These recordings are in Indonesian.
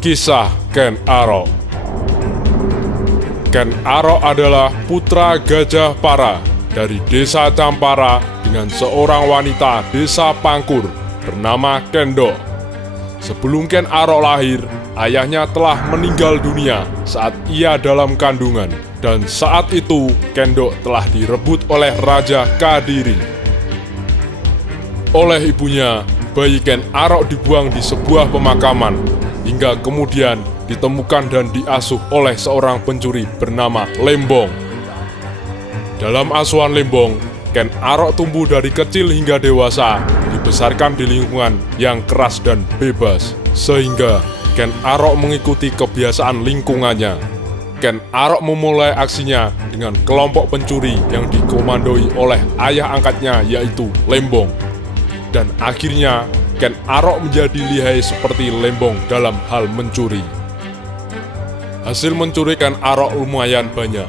Kisah Ken Arok. Ken Arok adalah putra Gajah Para dari desa Campara dengan seorang wanita desa Pangkur bernama Kendok. Sebelum Ken Arok lahir, ayahnya telah meninggal dunia saat ia dalam kandungan, dan saat itu Kendok telah direbut oleh Raja Kadiri. Oleh ibunya, bayi Ken Arok dibuang di sebuah pemakaman, hingga kemudian ditemukan dan diasuh oleh seorang pencuri bernama Lembong. Dalam asuhan Lembong, Ken Arok tumbuh dari kecil hingga dewasa, dibesarkan di lingkungan yang keras dan bebas, sehingga Ken Arok mengikuti kebiasaan lingkungannya. Ken Arok memulai aksinya dengan kelompok pencuri yang dikomandoi oleh ayah angkatnya, yaitu Lembong. Dan akhirnya Ken Arok menjadi lihai seperti Lembong dalam hal mencuri. Hasil mencuri Ken Arok lumayan banyak.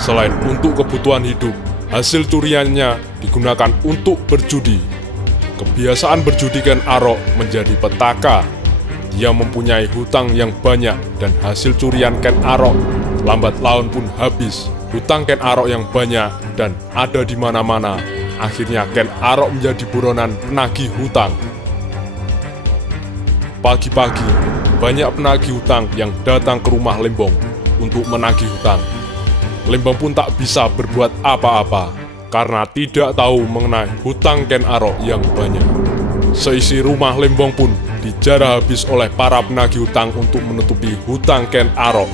Selain untuk kebutuhan hidup, hasil curiannya digunakan untuk berjudi. Kebiasaan berjudi Ken Arok menjadi petaka. Dia mempunyai hutang yang banyak, dan hasil curian Ken Arok lambat laun pun habis. Hutang Ken Arok yang banyak dan ada di mana-mana. Akhirnya Ken Arok menjadi buronan penagih hutang. Pagi-pagi, banyak penagih hutang yang datang ke rumah Lembong untuk menagih hutang. Lembong pun tak bisa berbuat apa-apa karena tidak tahu mengenai hutang Ken Arok yang banyak. Seisi rumah Lembong pun dijarah habis oleh para penagih hutang untuk menutupi hutang Ken Arok.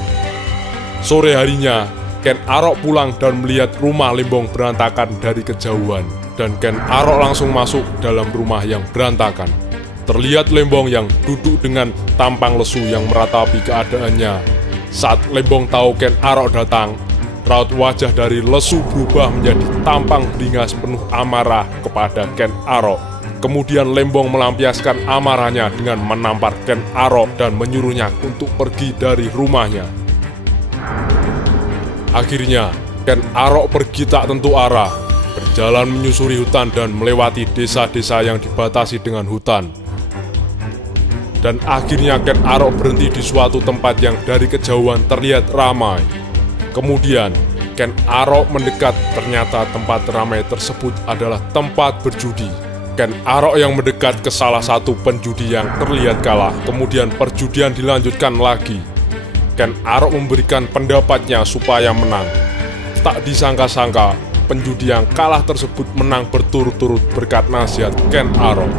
Sore harinya, Ken Arok pulang dan melihat rumah Lembong berantakan dari kejauhan, dan Ken Arok langsung masuk dalam rumah yang berantakan. Terlihat Lembong yang duduk dengan tampang lesu yang meratapi keadaannya. Saat Lembong tahu Ken Arok datang, raut wajah dari lesu berubah menjadi tampang beringas penuh amarah kepada Ken Arok. Kemudian Lembong melampiaskan amarahnya dengan menampar Ken Arok dan menyuruhnya untuk pergi dari rumahnya. Akhirnya, Ken Arok pergi tak tentu arah, berjalan menyusuri hutan dan melewati desa-desa yang dibatasi dengan hutan. Dan akhirnya Ken Arok berhenti di suatu tempat yang dari kejauhan terlihat ramai. Kemudian, Ken Arok mendekat, ternyata tempat ramai tersebut adalah tempat berjudi. Ken Arok yang mendekat ke salah satu penjudi yang terlihat kalah, kemudian perjudian dilanjutkan lagi. Ken Arok memberikan pendapatnya supaya menang. Tak disangka-sangka, penjudi yang kalah tersebut menang berturut-turut berkat nasihat Ken Arok.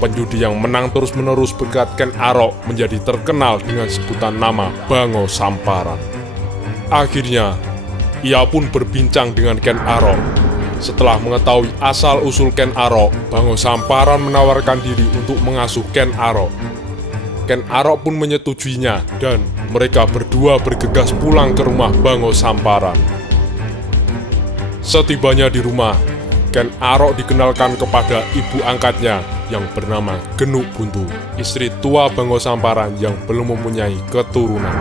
Penjudi yang menang terus-menerus berkat Ken Arok menjadi terkenal dengan sebutan nama Bango Samparan. Akhirnya, ia pun berbincang dengan Ken Arok. Setelah mengetahui asal-usul Ken Arok, Bango Samparan menawarkan diri untuk mengasuh Ken Arok. Ken Arok pun menyetujuinya, dan mereka berdua bergegas pulang ke rumah Bango Samparan. Setibanya di rumah, Ken Arok dikenalkan kepada ibu angkatnya yang bernama Genuk Buntu, istri tua Bango Samparan yang belum mempunyai keturunan.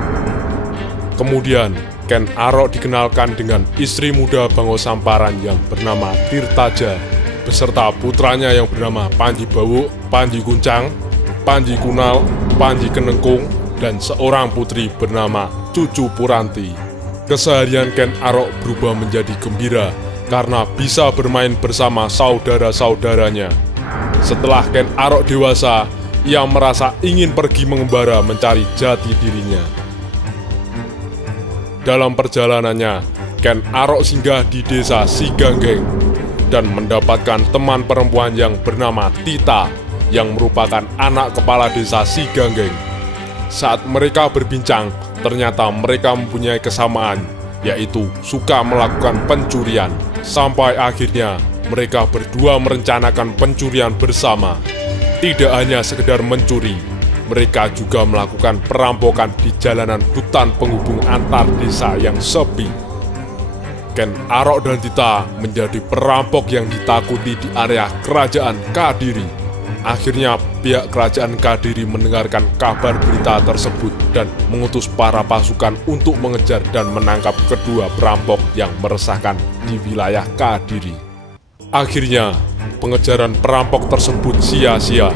Kemudian, Ken Arok dikenalkan dengan istri muda Bango Samparan yang bernama Tirtaja, beserta putranya yang bernama Panji Bawuk, Panji Kuncang, Panji Kunal, Panji Kenengkung, dan seorang putri bernama Cucu Puranti. Keseharian Ken Arok berubah menjadi gembira karena bisa bermain bersama saudara-saudaranya. Setelah Ken Arok dewasa, ia merasa ingin pergi mengembara mencari jati dirinya. Dalam perjalanannya, Ken Arok singgah di desa Siganggeng dan mendapatkan teman perempuan yang bernama Tita, yang merupakan anak kepala desa Siganggeng. Saat mereka berbincang, ternyata mereka mempunyai kesamaan, yaitu suka melakukan pencurian. Sampai akhirnya, mereka berdua merencanakan pencurian bersama. Tidak hanya sekedar mencuri, mereka juga melakukan perampokan di jalanan hutan penghubung antar desa yang sepi. Ken Arok dan Tita menjadi perampok yang ditakuti di area kerajaan Kadiri. Akhirnya pihak kerajaan Kadiri mendengarkan kabar berita tersebut dan mengutus para pasukan untuk mengejar dan menangkap kedua perampok yang meresahkan di wilayah Kadiri. Akhirnya, pengejaran perampok tersebut sia-sia.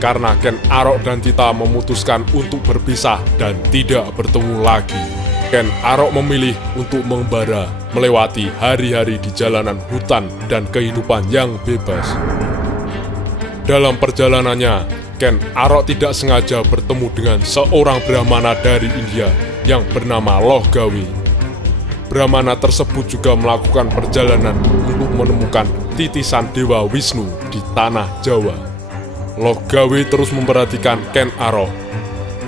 karena Ken Arok dan Tita memutuskan untuk berpisah dan tidak bertemu lagi, Ken Arok memilih untuk mengembara melewati hari-hari di jalanan hutan dan kehidupan yang bebas. Dalam perjalanannya, Ken Arok tidak sengaja bertemu dengan seorang Brahmana dari India yang bernama Loh Gawe. Brahmana tersebut juga melakukan perjalanan untuk menemukan titisan Dewa Wisnu di tanah Jawa. Loh Gawe terus memperhatikan Ken Arok.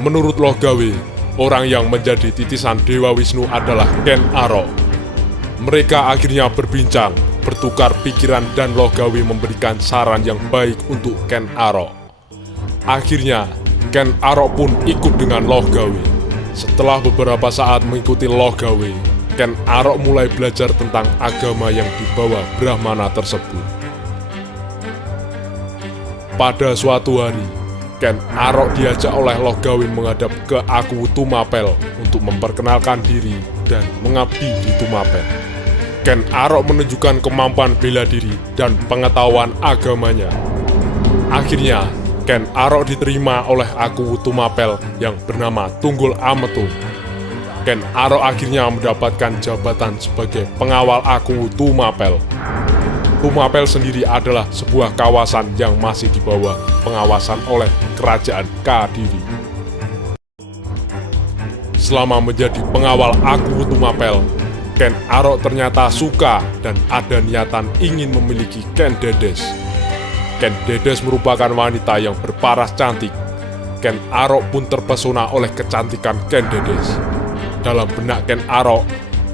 Menurut Loh Gawe, orang yang menjadi titisan Dewa Wisnu adalah Ken Arok. Mereka akhirnya berbincang, bertukar pikiran, dan Loh Gawe memberikan saran yang baik untuk Ken Arok. Akhirnya, Ken Arok pun ikut dengan Loh Gawe. Setelah beberapa saat mengikuti Loh Gawe, Ken Arok mulai belajar tentang agama yang dibawa Brahmana tersebut. Pada suatu hari, Ken Arok diajak oleh Loh Gawe menghadap ke Aku Tumapel untuk memperkenalkan diri dan mengabdi di Tumapel. Ken Arok menunjukkan kemampuan bela diri dan pengetahuan agamanya. Akhirnya, Ken Arok diterima oleh Aku Tumapel yang bernama Tunggul Ametung. Ken Arok akhirnya mendapatkan jabatan sebagai pengawal Aku Tumapel. Tumapel sendiri adalah sebuah kawasan yang masih di bawah pengawasan oleh Kerajaan Kadiri. Selama menjadi pengawal Aku Tumapel, Ken Arok ternyata suka dan ada niatan ingin memiliki Ken Dedes. Ken Dedes merupakan wanita yang berparas cantik. Ken Arok pun terpesona oleh kecantikan Ken Dedes. Dalam benak Ken Arok,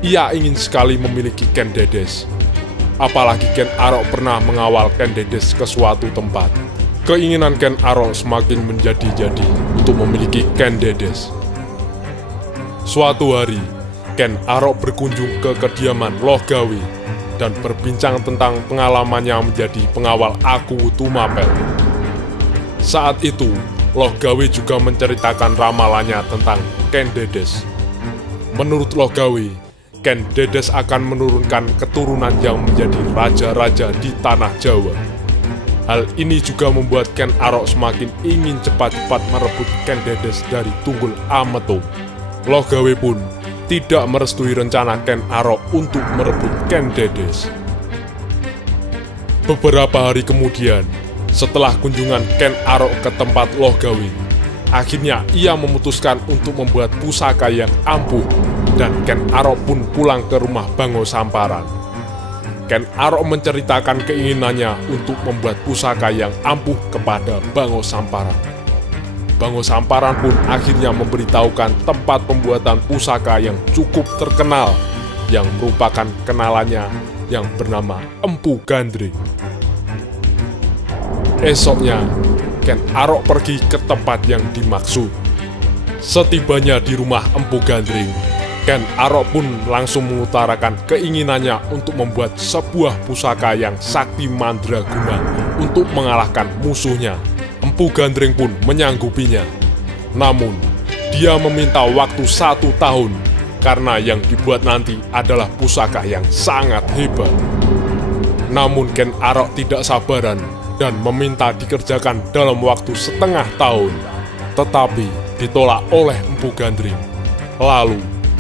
ia ingin sekali memiliki Ken Dedes. Apalagi Ken Arok pernah mengawal Ken Dedes ke suatu tempat. Keinginan Ken Arok semakin menjadi-jadi untuk memiliki Ken Dedes. Suatu hari, Ken Arok berkunjung ke kediaman Loh Gawe dan berbincang tentang pengalamannya menjadi pengawal Aku Tumapel. Saat itu, Loh Gawe juga menceritakan ramalannya tentang Ken Dedes. Menurut Loh Gawe, Ken Dedes akan menurunkan keturunan yang menjadi raja-raja di tanah Jawa. Hal ini juga membuat Ken Arok semakin ingin cepat-cepat merebut Ken Dedes dari Tunggul Ametung. Loh Gawe pun tidak merestui rencana Ken Arok untuk merebut Ken Dedes. Beberapa hari kemudian, setelah kunjungan Ken Arok ke tempat Loh Gawe, akhirnya ia memutuskan untuk membuat pusaka yang ampuh dan Ken Arok pun pulang ke rumah Bango Samparan. Ken Arok menceritakan keinginannya untuk membuat pusaka yang ampuh kepada Bango Samparan. Bango Samparan pun akhirnya memberitahukan tempat pembuatan pusaka yang cukup terkenal yang merupakan kenalannya yang bernama Empu Gandring. Esoknya, Ken Arok pergi ke tempat yang dimaksud. Setibanya di rumah Empu Gandring, Ken Arok pun langsung mengutarakan keinginannya untuk membuat sebuah pusaka yang sakti mandraguna untuk mengalahkan musuhnya. Empu Gandring pun menyanggupinya. Namun, dia meminta waktu 1 tahun karena yang dibuat nanti adalah pusaka yang sangat hebat. Namun Ken Arok tidak sabaran dan meminta dikerjakan dalam waktu setengah tahun. Tetapi ditolak oleh Empu Gandring. Lalu,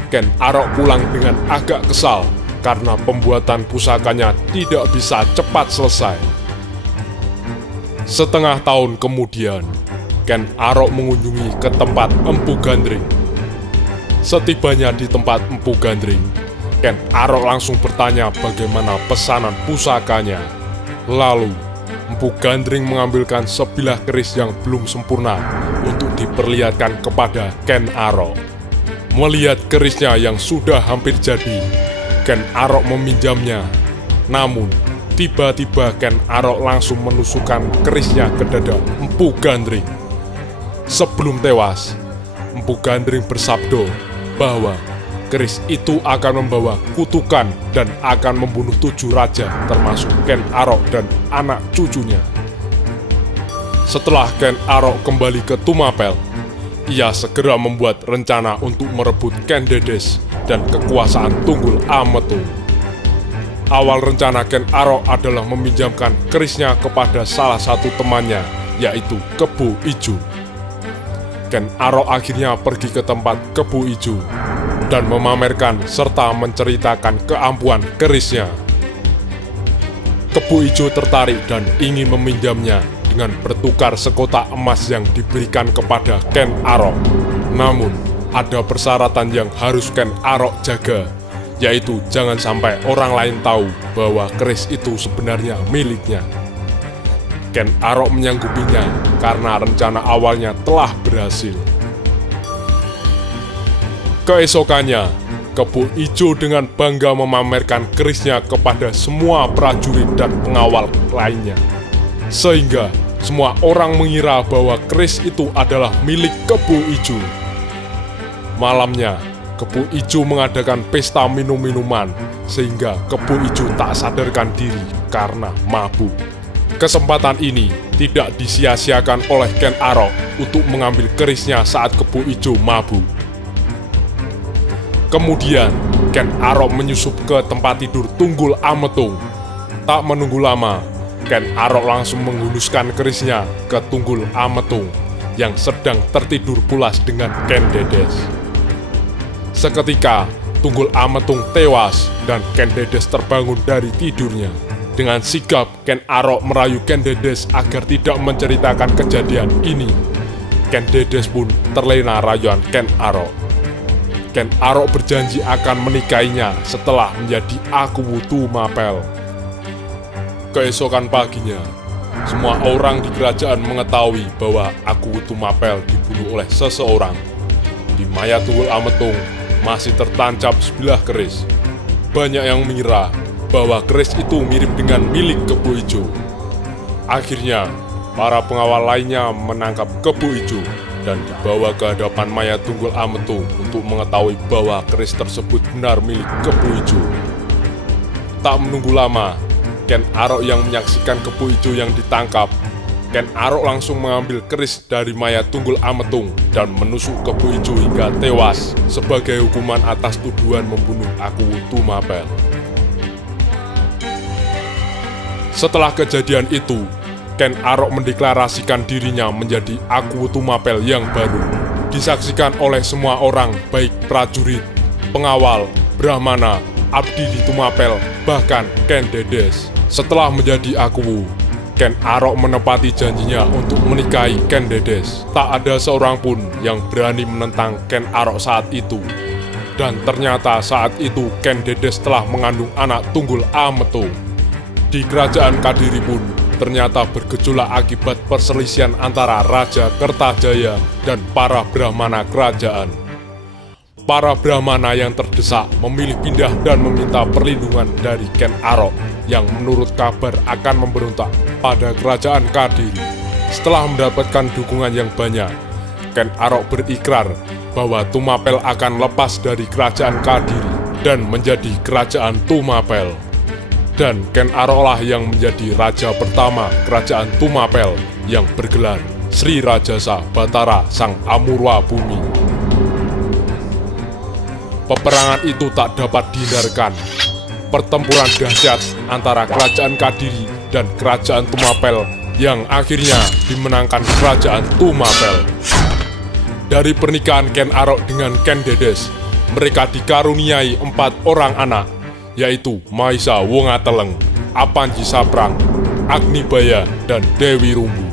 Ken Arok pulang dengan agak kesal karena pembuatan pusakanya tidak bisa cepat selesai. Setengah tahun kemudian, Ken Arok mengunjungi ke tempat Empu Gandring. Setibanya di tempat Empu Gandring, Ken Arok langsung bertanya bagaimana pesanan pusakanya. Lalu, Empu Gandring mengambilkan sebilah keris yang belum sempurna untuk diperlihatkan kepada Ken Arok. Melihat kerisnya yang sudah hampir jadi, Ken Arok meminjamnya. Namun, tiba-tiba Ken Arok langsung menusukkan kerisnya ke dada Empu Gandring. Sebelum tewas, Empu Gandring bersabda bahwa keris itu akan membawa kutukan dan akan membunuh 7 raja termasuk Ken Arok dan anak cucunya. Setelah Ken Arok kembali ke Tumapel, ia segera membuat rencana untuk merebut Ken Dedes dan kekuasaan Tunggul Ametung. Awal rencana Ken Arok adalah meminjamkan kerisnya kepada salah satu temannya yaitu Kebo Ijo. Ken Arok akhirnya pergi ke tempat Kebo Ijo dan memamerkan serta menceritakan keampuhan kerisnya. Kebo Ijo tertarik dan ingin meminjamnya dengan bertukar sekotak emas yang diberikan kepada Ken Arok. Namun, ada persyaratan yang harus Ken Arok jaga, yaitu jangan sampai orang lain tahu bahwa keris itu sebenarnya miliknya. Ken Arok menyanggupinya karena rencana awalnya telah berhasil. Keesokannya, Kebo Ijo dengan bangga memamerkan kerisnya kepada semua prajurit dan pengawal lainnya, sehingga semua orang mengira bahwa keris itu adalah milik Kebo Ijo. Malamnya, Kebo Ijo mengadakan pesta minum-minuman sehingga Kebo Ijo tak sadarkan diri karena mabuk. Kesempatan ini tidak disia-siakan oleh Ken Arok untuk mengambil kerisnya saat Kebo Ijo mabuk. Kemudian, Ken Arok menyusup ke tempat tidur Tunggul Ametung. Tak menunggu lama, Ken Arok langsung menghunuskan kerisnya ke Tunggul Ametung yang sedang tertidur pulas dengan Ken Dedes. Seketika, Tunggul Ametung tewas dan Ken Dedes terbangun dari tidurnya. Dengan sigap, Ken Arok merayu Ken Dedes agar tidak menceritakan kejadian ini. Ken Dedes pun terlena rayuan Ken Arok. Ken Arok berjanji akan menikahinya setelah menjadi Aku Tumapel. Keesokan paginya, semua orang di kerajaan mengetahui bahwa Aku Tumapel dibunuh oleh seseorang. Di mayat Tunggul Ametung masih tertancap sebilah keris. Banyak yang mengira bahwa keris itu mirip dengan milik Kebo Ijo. Akhirnya, para pengawal lainnya menangkap Kebo Ijo dan dibawa ke hadapan mayat Tunggul Ametung untuk mengetahui bahwa keris tersebut benar milik Kebo Ijo. Tak menunggu lama, Ken Arok yang menyaksikan Kebo Ijo yang ditangkap. Ken Arok langsung mengambil keris dari mayat Tunggul Ametung dan menusuk Kebo Ijo hingga tewas sebagai hukuman atas tuduhan membunuh Aku Tumapel. Setelah kejadian itu, Ken Arok mendeklarasikan dirinya menjadi Aku Tumapel yang baru. Disaksikan oleh semua orang, baik prajurit, pengawal, brahmana, abdi di Tumapel, bahkan Ken Dedes. Setelah menjadi Aku, Ken Arok menepati janjinya untuk menikahi Ken Dedes. Tak ada seorang pun yang berani menentang Ken Arok saat itu. Dan ternyata saat itu Ken Dedes telah mengandung anak Tunggul Ametung. Di kerajaan Kadiri pun ternyata bergejolak akibat perselisihan antara Raja Kertajaya dan para brahmana kerajaan. Para brahmana yang terdesak memilih pindah dan meminta perlindungan dari Ken Arok yang menurut kabar akan memberontak pada kerajaan Kadiri. Setelah mendapatkan dukungan yang banyak, Ken Arok berikrar bahwa Tumapel akan lepas dari kerajaan Kadiri dan menjadi kerajaan Tumapel. Dan Ken Arok lah yang menjadi raja pertama kerajaan Tumapel yang bergelar Sri Rajasa Batara Sang Amurwa Bumi. Peperangan itu tak dapat dihindarkan. Pertempuran dahsyat antara kerajaan Kadiri dan kerajaan Tumapel yang akhirnya dimenangkan kerajaan Tumapel. Dari pernikahan Ken Arok dengan Ken Dedes, mereka dikaruniai 4 orang anak, yaitu Maisa Wongateleng, Apanji Saprang, Agnibaya, dan Dewi Rumbu.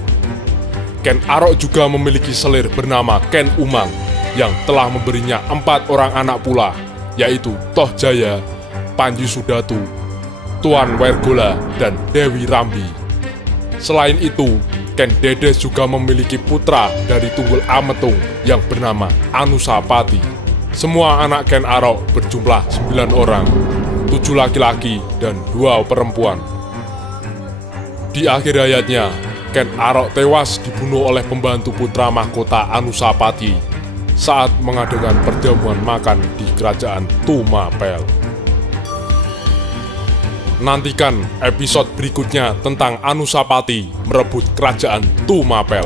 Ken Arok juga memiliki selir bernama Ken Umang yang telah memberinya 4 orang anak pula, yaitu Toh Jaya, Panji Sudatu, Tuan Wergola, dan Dewi Rambi. Selain itu, Ken Dedes juga memiliki putra dari Tunggul Ametung yang bernama Anusapati. Semua anak Ken Arok berjumlah 9 orang. 7 laki-laki dan 2 perempuan. Di akhir hayatnya, Ken Arok tewas dibunuh oleh pembantu putra mahkota Anusapati saat mengadakan perjamuan makan di kerajaan Tumapel. Nantikan episode berikutnya tentang Anusapati merebut kerajaan Tumapel.